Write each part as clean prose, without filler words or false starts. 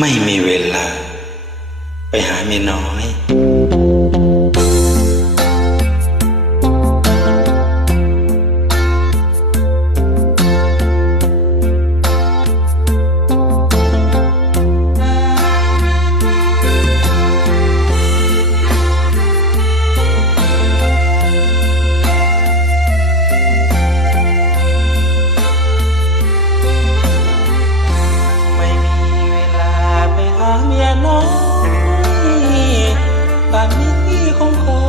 ไม่มีเวลาไปหาเมียน้อยป่านนี้พี่คงขอ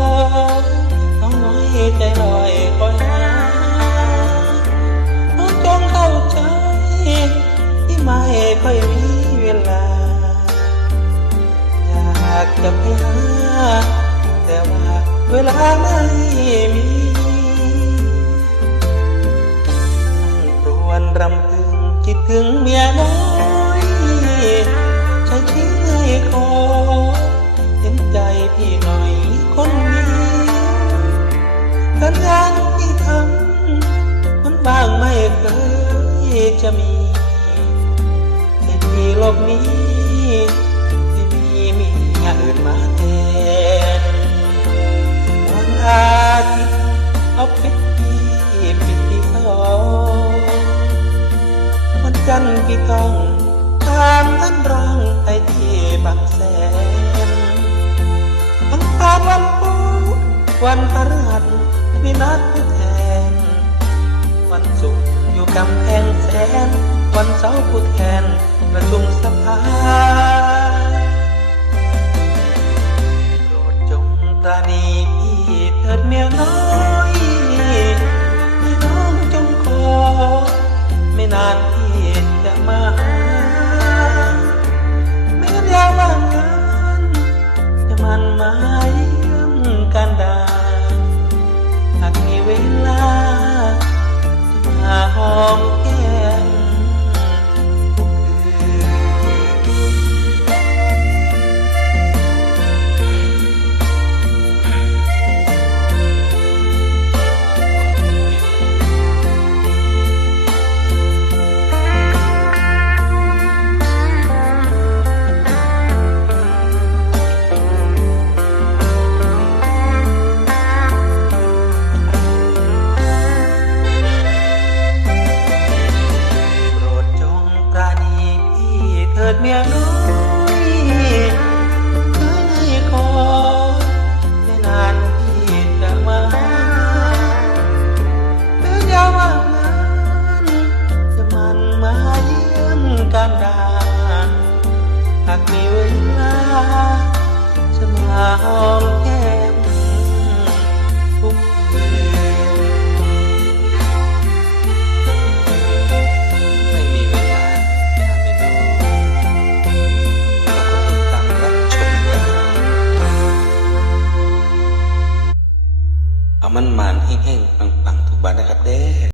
น้องน้อยใจลอยคอยหาน้องจงเข้าใจที่ไม่ค่อยมีเวลาอยากจะไปหาแต่ว่าเวลาไม่มีรวนรำพึงคิดถึงเมียน้อยใจทิ้งให้คอใจพี่หน่อยคนนี้การงานที่ทำมันบ้างไม่เคยจะมีแต่พี่โลกนี้ที่มีอย่างอื่นมาแทนวันอาทิตย์เอาปิดที่สองวันจันทร์พี่ต้องตามท่านร้องไปที่บางแสนวันพุธวันพฤหัสมีนัดผู้แทนวันศุกร์อยู่กำแพงแสนวันเสาร์ผู้แทนประชุมสภาโปรดจงปราณีพี่เถิดเมียน้อยให้น้องจงขอไม่นานพี่จะมาหาไม่งั้นอย่าว่างงานจะมันมากันดาหากมีเวลาจะมาหอมแก้มทุกคืนเมียน้อยเคยขอไม่นานพี่จะมาแม้ยามว่างงานจะมันมาเยี่ยมกันดาหากมีเวลาจะมาหอมแก้มทุกคืนเอามันแห้งๆปังๆทุกวันนะครับเด้